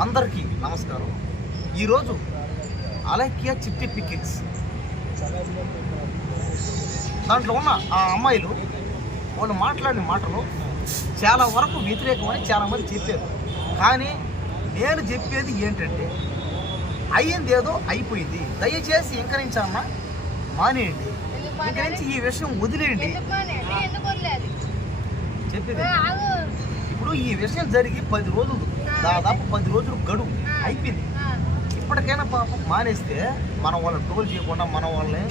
అందరికీ నమస్కారం. ఈరోజు అలైక్య చిట్టి పికిల్స్ దాంట్లో ఉన్న ఆ అమ్మాయిలు వాళ్ళు మాట్లాడిన మాటలు చాలా వరకు వ్యతిరేకమని చాలామంది చెప్పారు. కానీ నేను చెప్పేది ఏంటంటే అయ్యింది ఏదో అయిపోయింది. దయచేసి ఇంక నుంచి అన్న మానేయండి, ఇంక నుంచి ఈ విషయం వదిలేయండి చెప్పేది. ఇప్పుడు ఈ విషయం జరిగి 10 రోజులు, దాదాపు 10 రోజులు గడువు అయిపోయింది. ఇప్పటికైనా పాపం మానేస్తే మనం వాళ్ళని ట్రోల్ చేయకుండా, మనం వాళ్ళని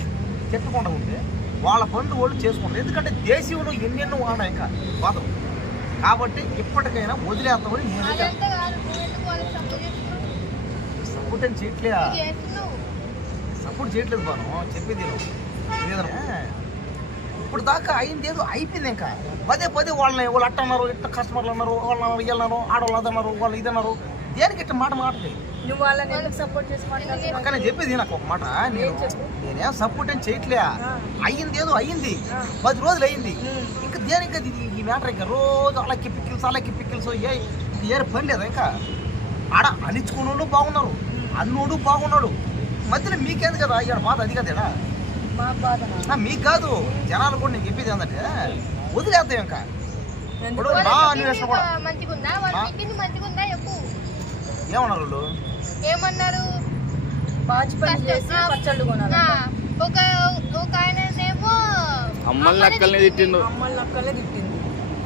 తిట్టకుండా ఉంటే వాళ్ళ పనులు వాళ్ళు చేసుకుంటారు. ఎందుకంటే దేశంలో ఎన్నెన్నో ఉన్నాయి ఇంకా బాధలు. కాబట్టి ఇప్పటికైనా వదిలేస్తామని నేనైతే సపోర్ట్ అని సపోర్ట్ చేయట్లేదు బాను చెప్పేది. ఇప్పుడు దాకా అయింది ఏదో అయిపోయింది. ఇంకా పదే వాళ్ళు అట్ట అన్నారు, ఇట్ట కస్టమర్లు అన్నారు, వాళ్ళు వీళ్ళన్నారు, ఆడవాళ్ళు అదన్నారు, వాళ్ళు ఇదన్నారు. దేనికి ఇట్ట మాట్లాడలేదు. నువ్వు వాళ్ళని ఎందుకు సపోర్ట్ చేసి మాట్లాడుతున్నావు? కానీ చెప్పేది నాకు ఒక మాట, నేనేం సపోర్ట్ అని చేయట్లే. అయ్యింది ఏదో అయ్యింది, 10 రోజులు అయ్యింది. ఇంకా దేనికి ఈ మ్యాటర్ ఇంకా రోజు అలాకి పిక్కిల్స్ ఏ పని లేదా? ఇంకా ఆడ అనిచ్చుకున్నోళ్ళు బాగున్నారు, అన్నోడు బాగున్నాడు. మధ్యలో మీకేంది కదా ఇక్కడ బాధ? అది కదా మీకు కాదు, జనాలు కూడా. నేను చెప్పేది ఏంటంటే వదిలేద్దాం. ఇంకా ఇప్పుడు నా అన్వేషణ కూడా ఏమన్నారు వాళ్ళు? ఏమన్నారు? పచ్చళ్ళు కొనాలి. ఒక ఆయనేమో అమ్మల్ని అక్కల్ని తిట్టింది.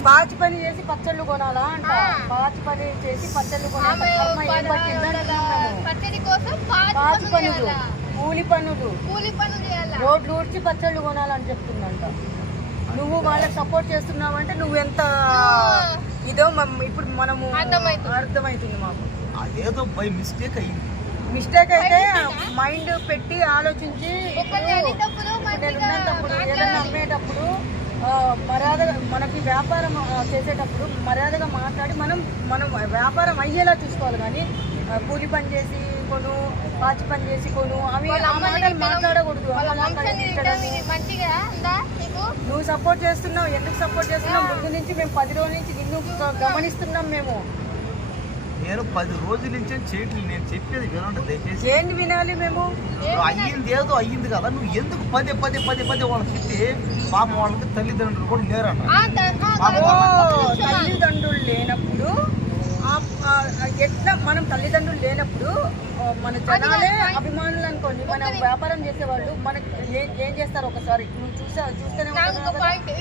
పాచి పని చేసి పచ్చళ్ళు కొనాలా అంట. పాచి పని చేసి పచ్చళ్ళు కొనాలి. పాచి పనులు, కూలి పనులు రోడ్లు ఊడ్చి పచ్చళ్ళు కొనాలని చెప్తుందంట. నువ్వు వాళ్ళకి సపోర్ట్ చేస్తున్నావు అంటే నువ్వు ఎంత ఇదో ఇప్పుడు మనము అర్థమవుతుంది మాకు. అదేదో బై మిస్టేక్ అయ్యింది. మిస్టేక్ అయితే మైండ్ పెట్టి ఆలోచించి ఏదైనా అమ్మేటప్పుడు మర్యాదగా, మనకి వ్యాపారం చేసేటప్పుడు మర్యాదగా మాట్లాడి మనం వ్యాపారం అయ్యేలా చూసుకోవాలి. కానీ కూలి పని చేసి కొను, పాచి పని చేసి కొను, అవి మాటలు మాట్లాడకూడదు. నువ్వు సపోర్ట్ చేస్తున్నావు. ఎందుకు సపోర్ట్ చేస్తున్నావు? ముందు నుంచి మేము 10 రోజుల నుంచి నిన్ను గమనిస్తున్నాం. నేను 10 రోజుల నుంచి చేయట్లేదు. నేను చెప్పేది వినండి దయచేసి. ఏంటి వినాలి మేము? అయ్యింది ఏదో అయ్యింది కదా, నువ్వు ఎందుకు పదే వాళ్ళని తిట్టి? పాపం వాళ్ళకి తల్లిదండ్రులు కూడా లేరన్న. తల్లిదండ్రులు లేనప్పుడు ఎట్లా? మనం తల్లిదండ్రులు లేనప్పుడు మన జనాలే అభిమానులు అనుకోండి. మన వ్యాపారం చేసేవాళ్ళు మనకి ఏం చేస్తారు? ఒకసారి నువ్వు చూస్తేనే.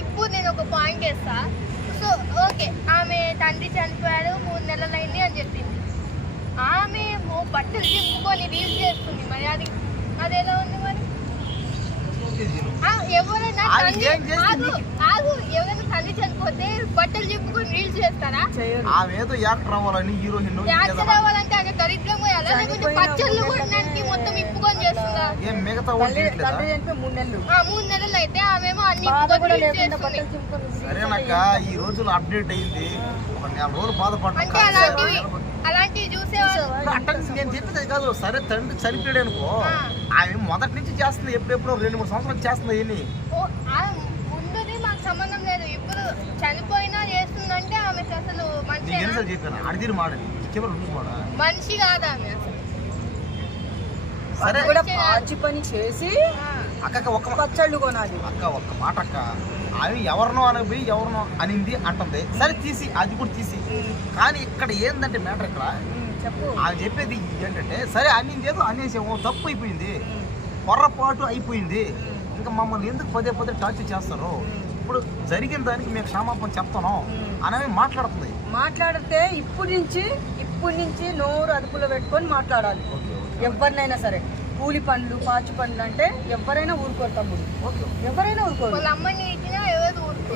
ఇప్పుడు నేను ఒక పాయింట్ చేస్తా. సో ఓకే, ఆమె తండ్రి చనిపోయాడు 3 నెలలు అయింది అని చెప్పింది. ఆమె బట్టలు చెప్పుకొని రీల్స్ చేస్తుంది. మరి అదేలా ఉంది? మరి ఎవరైనా తల్లి చనిపోతే బట్టలు చెప్పుకొని రీల్స్ చేస్తారా? ఆమెదో యాక్టర్ అవ్వాలని, హీరోయిన్ యాక్టర్ అవ్వాలంటే ఆమె దరిద్రం పోయాలా? లేకపోతే పచ్చళ్ళు కొనడానికి మొత్తం ఇప్పుకొని చేస్తుందా? ఏం మిగతా 3 నెలలు అయితే ఆమెమో అన్ని సరేనాక ఈ రోజులు అప్డేట్ అయింది. ఒక 4 రోజులు బాధపడ్డా. అలాంటివి చూసేవాళ్ళు. నేను చెప్పేది కాదు. సరే తండ్రి చనిపోయాడు అనుకో, ఆమె మొదటి నుంచి చేస్తుంది. ఎప్పుడెప్పుడో 2-3 సంవత్సరాలు చేస్తుంది. ఏమి ముందుది మాకు సంబంధం లేదు. ఇప్పుడు చనిపోయినా చేస్తుందంటే ఆమె అసలు మనిషి చెప్పాను. అడిగిన మాట మనిషి కాదు ఆమె. సరే పాచి పని చేసి అక్క ఒక్క పచ్చళ్ళు కొనాలి. ఒక్క మాట అక్క, ఆమె ఎవరినో అనబోయి ఎవరినో అనింది అంటుంది. సరే తీసి, అది కూడా తీసి. కానీ ఇక్కడ ఏంటంటే మ్యాటర్, ఇక్కడ ఆమె చెప్పేది ఏంటంటే, సరే అన్నింది ఏదో అనేసేమో, తప్పు అయిపోయింది, పొరపాటు అయిపోయింది, ఇంకా మమ్మల్ని ఎందుకు పదే టార్చర్ చేస్తారు? ఇప్పుడు జరిగిన దానికి మేము క్షమాపణ చెప్తాను అని మాట్లాడుతుంది. మాట్లాడితే ఇప్పుడు నుంచి నోరు అదుపులో పెట్టుకొని మాట్లాడాలి. ఎవరినైనా సరే, కూలి పనులు, పాచి పనులు అంటే ఎవరైనా ఊరుకోరు తమ్ముడు. ఎవరైనా ఊరుకోరు.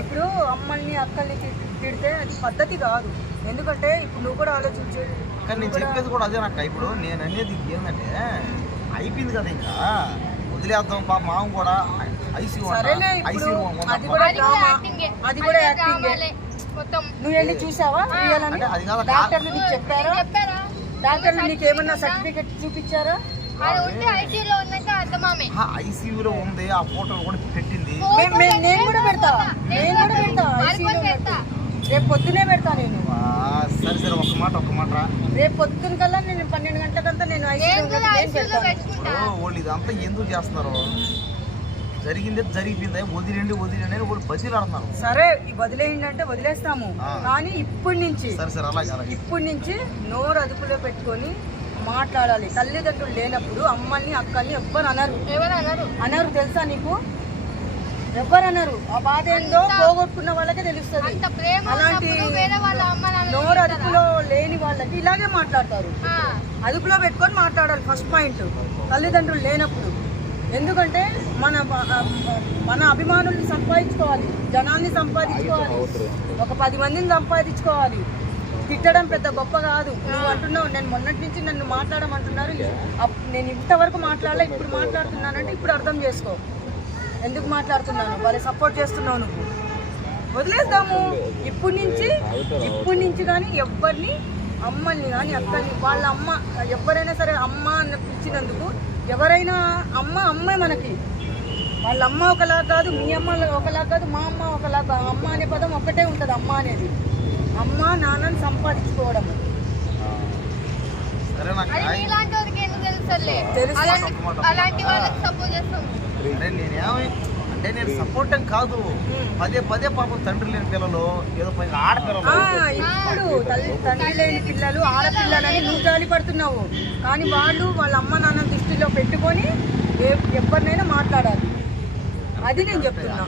ఇప్పుడు అమ్మల్ని అక్కల్ని తిడితే అది పద్ధతి కాదు. ఎందుకంటే ఇప్పుడు నువ్వు కూడా ఆలోచించు. కానీ నేను చెప్పేది కూడా అదే నాకు. ఇప్పుడు నేను అనేది ఏంటంటే అయిపోయింది కదా, ఇంకా వదిలేద్దాం. పాప మామ కూడా అది కూడా యాక్టింగ్. నువ్వు వెళ్ళి చూసావా? డాక్టర్లు నీకు చెప్పారా? డాక్టర్లు నీకు ఏమన్నా సర్టిఫికెట్ చూపించారా? ఐసీయూలో ఉంది, ఆ ఫోటోలు కూడా పెట్టింది. నేను కూడా పెడతా. రేపు పొద్దునే పెడతా నేను. సరే సరే ఒక్క మాట రేపు పొద్దున కల్లా నేను 12 గంటలకంతా నేను వాళ్ళు ఇదంతా ఎందుకు చేస్తున్నారు? జరిగింది జరిగిపోయింది, వదిలేండి అని వాళ్ళు బదిలీ ఆడుతున్నారు. సరే వదిలేయండి అంటే వదిలేస్తాము, కానీ ఇప్పటి నుంచి సరే సరే అలాగే ఇప్పటి నుంచి నోరు అదుపులో పెట్టుకొని మాట్లాడాలి. తల్లిదండ్రులు లేనప్పుడు అమ్మల్ని అక్కల్ని ఎవ్వరు అనరు తెలుసా నీకు? ఎవ్వరు అనరు. ఆ బాధ ఏందో పోగొట్టుకున్న వాళ్ళకే తెలుస్తుంది. అలాంటి నోరు అదుపులో లేని వాళ్ళకి ఇలాగే మాట్లాడతారు. అదుపులో పెట్టుకొని మాట్లాడాలి ఫస్ట్ పాయింట్, తల్లిదండ్రులు లేనప్పుడు. ఎందుకంటే మన అభిమానుల్ని సంపాదించుకోవాలి, జనాల్ని సంపాదించుకోవాలి, ఒక 10 మందిని సంపాదించుకోవాలి. తిట్టడం పెద్ద గొప్ప కాదు. నువ్వు అంటున్నావు నేను మొన్నటి నుంచి నన్ను మాట్లాడమంటున్నారు, నేను ఇంతవరకు మాట్లాడలే, ఇప్పుడు మాట్లాడుతున్నానంటే ఇప్పుడు అర్థం చేసుకో ఎందుకు మాట్లాడుతున్నాను. వాళ్ళని సపోర్ట్ చేస్తున్నావు నువ్వు. వదిలేద్దాము ఇప్పటి నుంచి కానీ ఎవరిని అమ్మల్ని కానీ అక్కల్ని వాళ్ళ అమ్మ ఎవరైనా సరే అమ్మ అని పిలిచినందుకు ఎవరైనా అమ్మే మనకి. వాళ్ళ అమ్మ ఒకలా కాదు, మీ అమ్మ ఒకలా కాదు, మా అమ్మ ఒకలా కాదు. అమ్మ అనే పదం ఒక్కటే ఉంటుంది. అమ్మ అనేది అమ్మ నాన్నని సంపాదించుకోవడం. అంటే నేను సపోర్ట్ కాదు, పదే పాపం తండ్రి లేని పిల్లలు ఏదో ఆడపిల్లలు. ఇప్పుడు తండ్రి లేని పిల్లలు ఆడపిల్లలని నువ్వు జాలి పడుతున్నావు, కానీ వాళ్ళు వాళ్ళ అమ్మ నాన్న దృష్టిలో పెట్టుకొని ఎవరినైనా మాట్లాడాలి. అది నేను చెప్తున్నా.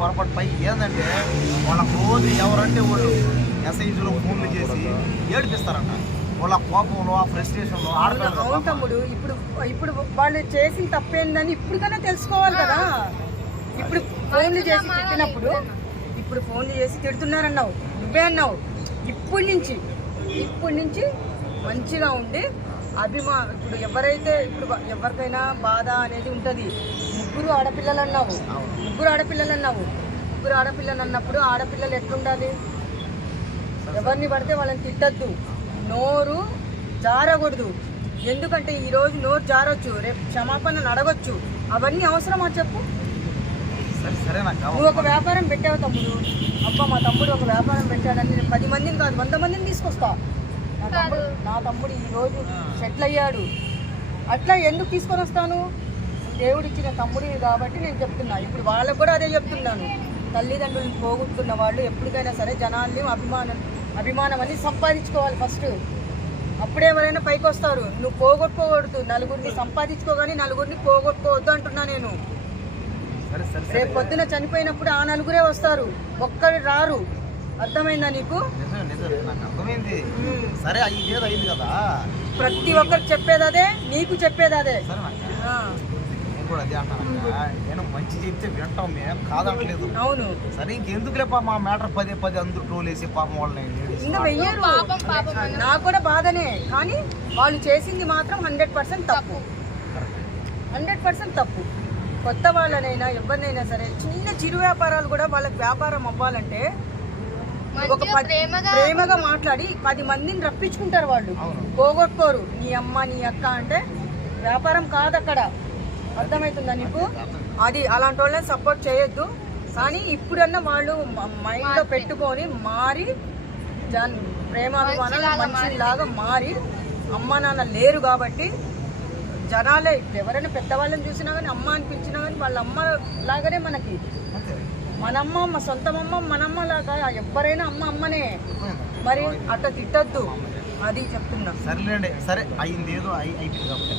పొరపాటు పై ఏంటంటే వాళ్ళ రోజు ఎవరంటే వాళ్ళు మెసేజ్లో ఫోన్లు చేసి ఏడిపిస్తారంట. వాళ్ళ కోపంలో ఆ ఫ్రస్ట్రేషన్లో అవును తమ్ముడు. ఇప్పుడు వాళ్ళు చేసిన తప్పేందని ఇప్పటికైనా తెలుసుకోవాలి కదా. ఇప్పుడు ఫోన్లు చేసి తిడుతున్నారన్నావు, నువ్వే అన్నావు. ఇప్పటి నుంచి మంచిగా ఉండి ఇప్పుడు ఎవరికైనా బాధ అనేది ఉంటుంది. ముగ్గురు ఆడపిల్లలు అన్నావు. ముగ్గురు ఆడపిల్లలు అన్నప్పుడు ఆడపిల్లలు ఎట్లుండాలి? ఎవరిని పడితే వాళ్ళని తిట్టద్దు, నోరు జారకూడదు. ఎందుకంటే ఈరోజు నోరు జారొచ్చు, రేపు క్షమాపణను అడగొచ్చు. అవన్నీ అవసరమా చెప్పు? నువ్వు ఒక వ్యాపారం పెట్టావు తమ్ముడు, అబ్బా మా తమ్ముడు ఒక వ్యాపారం పెట్టాడని నేను 10 మందిని కాదు 100 మందిని తీసుకొస్తా. నా తమ్ముడు ఈరోజు సెటిల్ అయ్యాడు, అట్లా ఎందుకు తీసుకొని వస్తాను? దేవుడు ఇచ్చిన తమ్ముడివి కాబట్టి నేను చెప్తున్నా. ఇప్పుడు వాళ్ళకు కూడా అదే చెప్తున్నాను. తల్లిదండ్రులను పోగొట్టుకున్న వాళ్ళు ఎప్పటికైనా సరే జనాల్ని అభిమానం అని సంపాదించుకోవాలి ఫస్ట్. అప్పుడే ఎవరైనా పైకి వస్తారు. నువ్వు పోగొట్టుకోకూడదు, నలుగురిని సంపాదించుకోగానే నలుగురిని పోగొట్టుకోవద్దు అంటున్నా నేను. రేపు పొద్దున చనిపోయినప్పుడు ఆ నలుగురే వస్తారు, ఒక్కరు రారు. అర్థమైందా నీకు? అర్థమైంది. సరే అయింది కదా, ప్రతి ఒక్కరు చెప్పేది అదే, నీకు చెప్పేది అదే. నేను మంచి చెప్తే వింటాం, మేము కాదట్లేదు. అవును సరే ఇంకెందుకులే పాప మా మ్యాటర్ పదే అందరూ ట్రోల్ వేసి పాపం వాళ్ళని ఇంకా వెయ్యరు. నాకు కూడా బాధనే, కానీ వాళ్ళు చేసింది మాత్రం 100% తప్పు. 100% తప్పు. కొత్త వాళ్ళనైనా ఎవరినైనా సరే చిన్న చిరు వ్యాపారాలు కూడా వాళ్ళకి వ్యాపారం అవ్వాలంటే ఒక ప్రేమగా మాట్లాడి 10 మందిని రప్పించుకుంటారు. వాళ్ళు పోగొట్టుకోరు. నీ అమ్మ నీ అక్క అంటే వ్యాపారం కాదు అక్కడ. అర్థమవుతుందా నీకు? అది అలాంటి వాళ్ళని సపోర్ట్ చేయొద్దు. కానీ ఇప్పుడన్నా వాళ్ళు మైండ్లో పెట్టుకొని మారి ప్రేమాభిమానాలు మనిషిలాగా మారి, అమ్మ నాన్న లేరు కాబట్టి జనాలే ఎవరైనా పెద్దవాళ్ళని చూసినా కానీ అమ్మ అనిపించినా కానీ వాళ్ళ అమ్మ లాగానే మనకి. మనమ్మ మా సొంతమమ్మ మనమ్మ లాగా ఎవరైనా అమ్మనే. మరి అట్లా తిట్టద్దు, అది చెప్తున్నా. సరేలేండి, సరే అయింది ఏదో అయిపోయింది కాబట్టి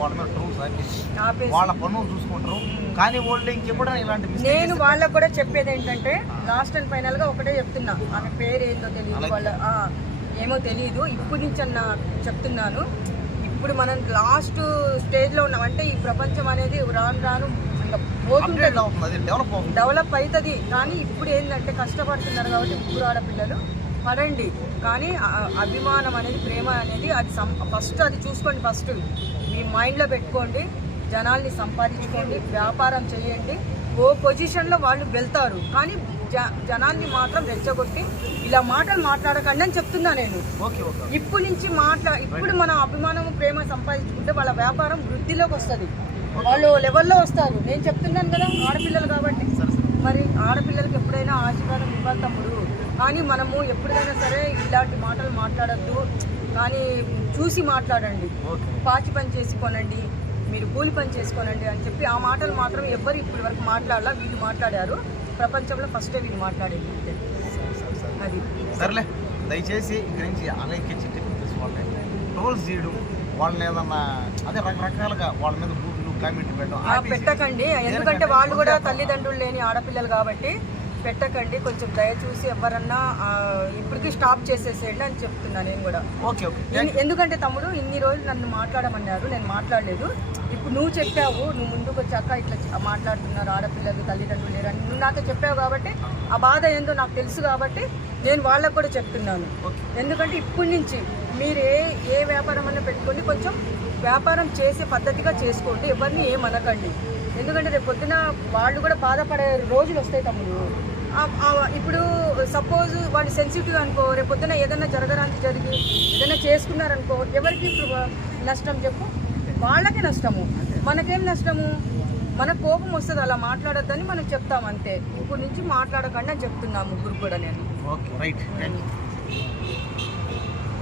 వాళ్ళ మీద ట్రోల్స్ వాళ్ళ పనులు చూసుకుంటారు. కానీ వాళ్ళు ఇంకెప్పుడు ఇలాంటి నేను వాళ్ళకు కూడా చెప్పేది ఏంటంటే లాస్ట్ అండ్ ఫైనల్ గా ఒకటే చెప్తున్నా. ఆమె పేరు ఏందో తెలియదు, వాళ్ళ ఏమో తెలియదు. ఇప్పటి నుంచి అన్న చెప్తున్నాను, ఇప్పుడు మనం లాస్ట్ స్టేజ్ లో ఉన్నాం. అంటే ఈ ప్రపంచం అనేది రాను డెవలప్ అవుతుంది. కానీ ఇప్పుడు ఏంటంటే కష్టపడుతున్నారు కాబట్టి ముగ్గురు ఆడపిల్లలు పడండి. కానీ అభిమానం అనేది, ప్రేమ అనేది అది ఫస్ట్ అది చూసుకోండి. ఫస్ట్ మీ మైండ్లో పెట్టుకోండి. జనాల్ని సంపాదించుకోండి, వ్యాపారం చేయండి. ఓ పొజిషన్లో వాళ్ళు వెళ్తారు. కానీ జనాల్ని మాత్రం రెచ్చగొట్టి ఇలా మాటలు మాట్లాడకండి అని చెప్తున్నా నేను. ఇప్పుడు నుంచి ఇప్పుడు మన అభిమానం ప్రేమ సంపాదించుకుంటే వాళ్ళ వ్యాపారం వృద్ధిలోకి వస్తుంది, వాళ్ళు లెవెల్లో వస్తారు. నేను చెప్తున్నాను కదా, ఆడపిల్లలు కాబట్టి. మరి ఆడపిల్లలకి ఎప్పుడైనా ఆశీర్వాదం ఇవ్వాలి తమ్ముడు. కానీ మనము ఎప్పుడైనా సరే ఇలాంటి మాటలు మాట్లాడద్దు, కానీ చూసి మాట్లాడండి. పాచి పని చేసుకోనండి, మీరు కూలి పని చేసుకోనండి అని చెప్పి ఆ మాటలు మాత్రం ఎవ్వరు ఇప్పటి వరకు మాట్లాడాల. వీళ్ళు మాట్లాడారు, ప్రపంచంలో ఫస్టే వీళ్ళు మాట్లాడేది. అది సర్లే, దయచేసి ఇక్కడి నుంచి అలాగే చిట్టి తీసుకోవాలి. ట్రోల్స్ చేయడం, వాళ్ళని ఏదన్నా అదే రకరకాలుగా వాళ్ళ మీద బూతులు కామెంట్లు పెట్టడం పెట్టకండి. ఎందుకంటే వాళ్ళు కూడా తల్లిదండ్రులు లేని ఆడపిల్లలు కాబట్టి పెట్టకండి. కొంచెం దయ చూసి ఎవరన్నా ఇప్పటికీ స్టాప్ చేసేసేయండి అని చెప్తున్నా నేను కూడా. Okay okay. ఎందుకంటే తమ్ముడు ఇన్ని రోజులు నన్ను మాట్లాడమన్నారు, నేను మాట్లాడలేదు. ఇప్పుడు నువ్వు చెప్పావు, నువ్వు ముందుకు వచ్చాక ఇట్లా మాట్లాడుతున్నారు ఆడపిల్లలు తల్లిదండ్రులు లేరు అని నువ్వు నాకే చెప్పావు కాబట్టి ఆ బాధ ఏందో నాకు తెలుసు కాబట్టి నేను వాళ్ళకు కూడా చెప్తున్నాను. ఎందుకంటే ఇప్పటి నుంచి మీరు ఏ వ్యాపారం అన్నా పెట్టుకొని కొంచెం వ్యాపారం చేసే పద్ధతిగా చేసుకోండి, ఎవరిని ఏమనకండి. ఎందుకంటే రేపు పొద్దున వాళ్ళు కూడా బాధపడే రోజులు వస్తాయి తమ్ముడు. ఇప్పుడు సపోజ్ వాళ్ళు సెన్సిటివ్ అనుకో, రేపు పొద్దున ఏదైనా జరగడానికి జరిగి ఏదైనా చేసుకున్నారనుకో, ఎవరికి ఇప్పుడు నష్టం చెప్పు? వాళ్ళకి నష్టము, మనకేం నష్టము? మన కోపం వస్తుంది, అలా మాట్లాడొద్దని మనం చెప్తాం అంతే. ఇప్పుడు నుంచి మాట్లాడకండి అని చెప్తున్నా ముగ్గురు కూడా నేను. Okay right.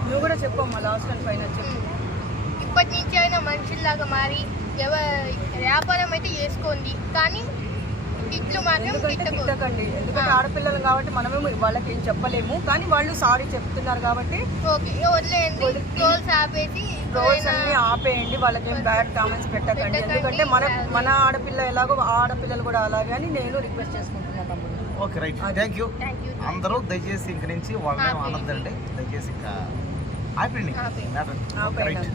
నువ్వు కూడా చెప్పమ్మా లాస్ట్ అండ్ ఫైనల్ చెప్పు. ఇప్పటి నుంచి అయినా మనుషుల్లాగా మారి వ్యాపారం అయితే చేసుకోండి, కానీ ఇట్లు మాత్రం తిట్టకండి. ఎందుకంటే ఆడపిల్లలు కాబట్టి మనమే వాళ్ళకి ఏం చెప్పలేము, కానీ వాళ్ళు సారీ చెప్తున్నారు కాబట్టి వదిలేయండి. ట్రోల్స్ అన్ని ఆపేయండి, వాళ్ళకి ఏం బ్యాడ్ కామెంట్స్ పెట్టకండి. ఎందుకంటే మన ఆడపిల్ల ఎలాగో ఆడపిల్లలు కూడా అలాగే అని నేను రిక్వెస్ట్ చేసుకుంటున్నాను తమ్ముడు. Okay right, thank you. అందరూ దయచేసి ఇంక నుంచి వాళ్ళని అనొద్దండి, దయచేసి ఇంకా ఆపండి మ్యాటర్. రైట్.